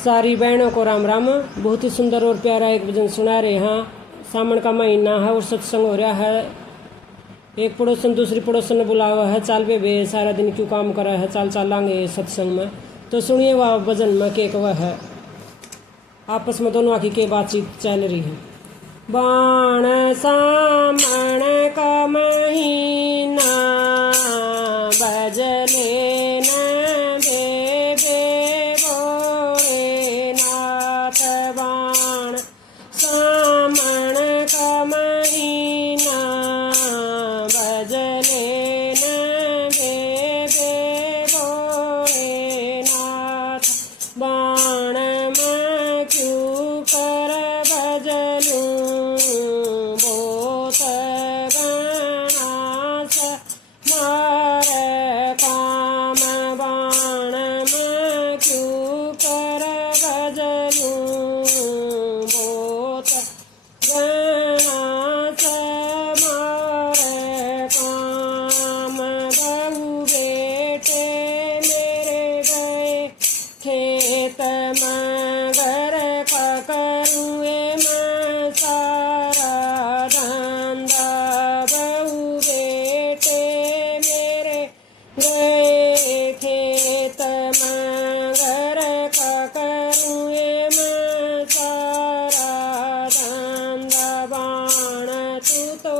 सारी बहनों को राम राम। बहुत ही सुंदर और प्यारा एक भजन सुना रहे हैं। सावन का महीना है और सत्संग हो रहा है। एक पड़ोसन दूसरी पड़ोसन ने बुलावा है, चाल बे सारा दिन क्यों काम करा है, चाल चालांगे सत्संग में। तो सुनिए वह भजन में के वह है। आपस में दोनों की के बातचीत चल रही है। बाण सामण का महीना बजले खेत मगर का करूए मैं सारा धंधा, बहू बेटे मेरे गए खेत मगर का करूए मैं सारा धंधा। बाण तू तो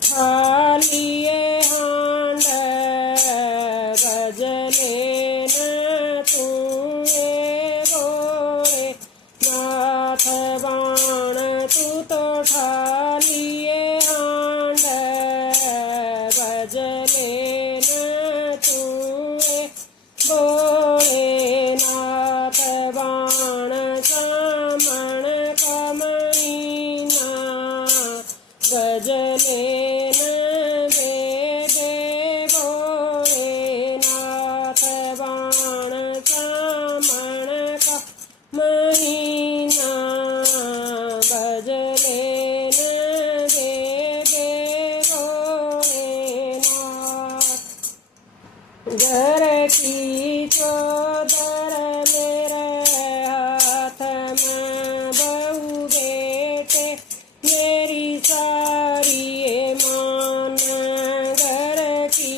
खा लिए हांड गजले बाण तू तो ठा लिए हांड बजले न तूए बोले नाथ। बाण सामण का महीना गजले न दे बोले नाथ। बाण सामण का महीना बजले न दे भोलेनाथ। घर की चौदर मेरे हाथ में, बहू बेटे मेरी सारी मान। घर की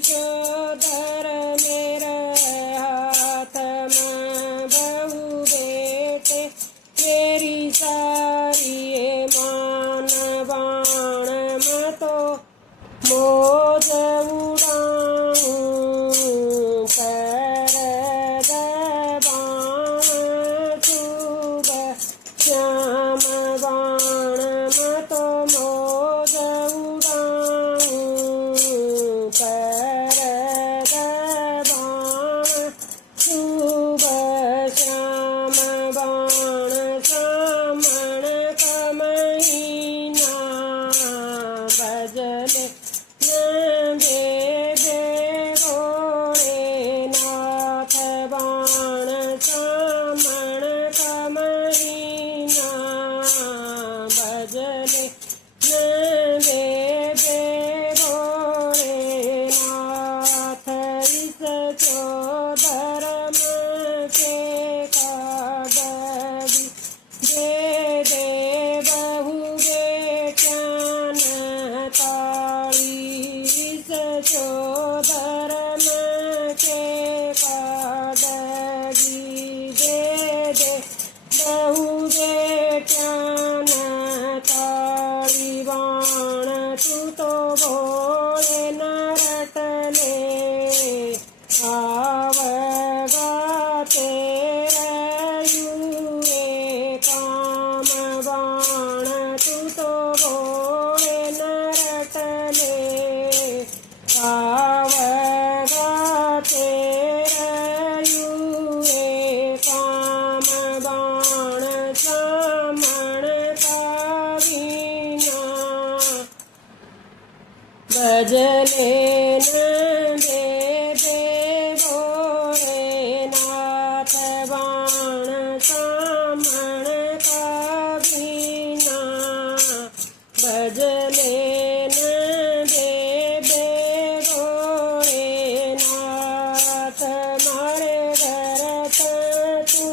चौदर मेरे हाथ में, बहू बेटे मेरी सारी मान। बाण में तो मौज उड़ाऊं पैर दबाण चुब श्याम। बाण में तो मौज उड़ाऊं पैर दबाण चुब श्याम। बाण सामण का महीना बजले न दे भोलेनाथ। बाण सामण का महीना बजले न दे भोलेनाथ। इस चौदर में के कागजी दे बहू बेटन ताली। इस चौदर में के कागजी दे बहू बेटन ताली। बाण तू तो भोले न रटले आवगा तेरे युए काम। बाण तू तो भोले न रटले आवगा तेरे युए काम। बाण सामण का बीना बजले न दे भोलेनाथ। बाण सामण का बीना बजले न दे भोलेनाथ। मारे घर तू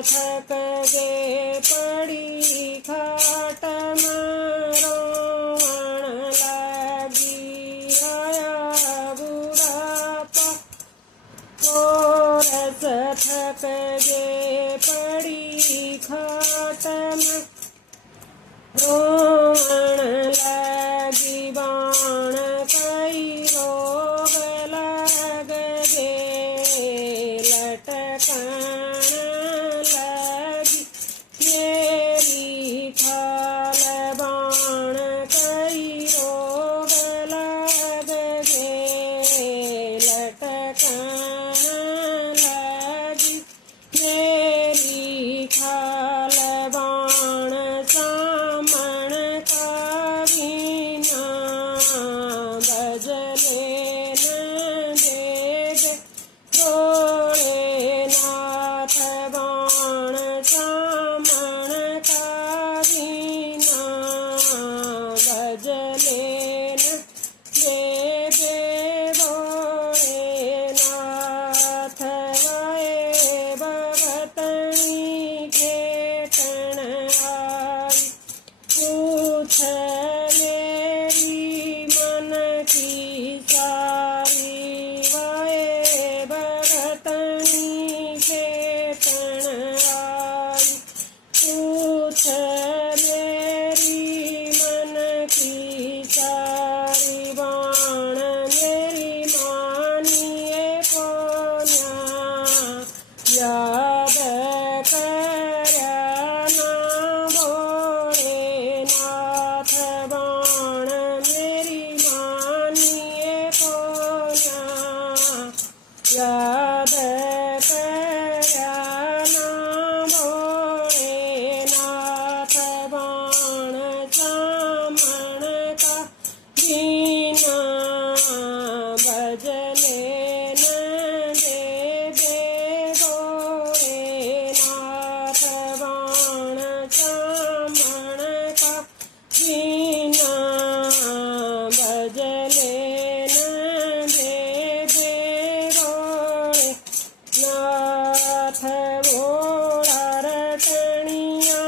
थक गे पड़ी खाट रोवण लागी आया बुढ़ापा। कोरस थक गे पड़ी खाट रोवण लागी बाण कई रोग लग गे लटकण लगी मेरी खाल बाण कई रोग लग गे लटकण लगी मेरी खाल बाण सामण का बिना बजले न देग भोलेनाथ बाण सामण का बिना बजले न देगे भोलेनाथ। वाए भगतनी खेटण आई पूछ मेरी मन की सारी। वाए भगतनी खेटण आई पूछ मेरी मन की सारी। बाण मेरी मानिए कोन्या याद करया ना भोलेनाथ बाण मेरी मानिए कोन्या याद करया ना भोलेनाथ बाण सामण का बिना बजले न देगे भोलेनाथ बाण सामण का बिना बजले न देगे भोलेनाथ। भोला रटणिया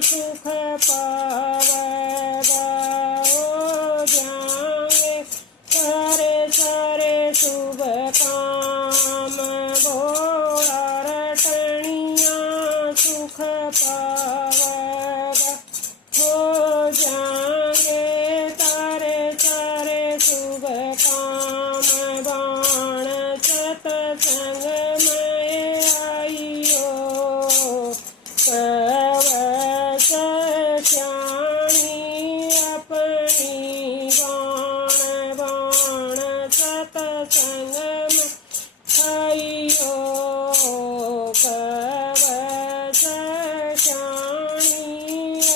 सुख पावगा ओ जाए करे सारे शुभ काम। भोला रटणिया सुख पावगा हो जाएंगे तारे सारे शुभ काम। बाण सतसंग में आइयो कवच श्याणी अपनी बाण। बाण सतसंग में आइयो कवच श्याणी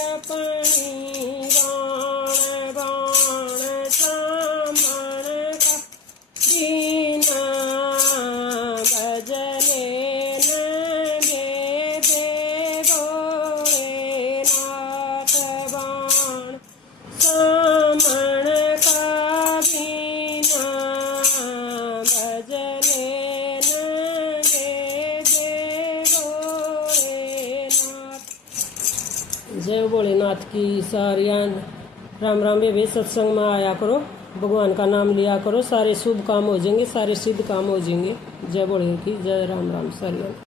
अपनी बाण। बाण सामण का बिना बजले न देगे भोलेनाथ बाण सामण का बिना बजले न देगे भोलेनाथ। जय भोलेनाथ की सारियान। राम राम बेबे सत्संग में आया करो, भगवान का नाम लिया करो, सारे शुभ काम हो जाएंगे, सारे सिद्ध काम हो जाएंगे। जय भोले की जय। राम राम सारियान।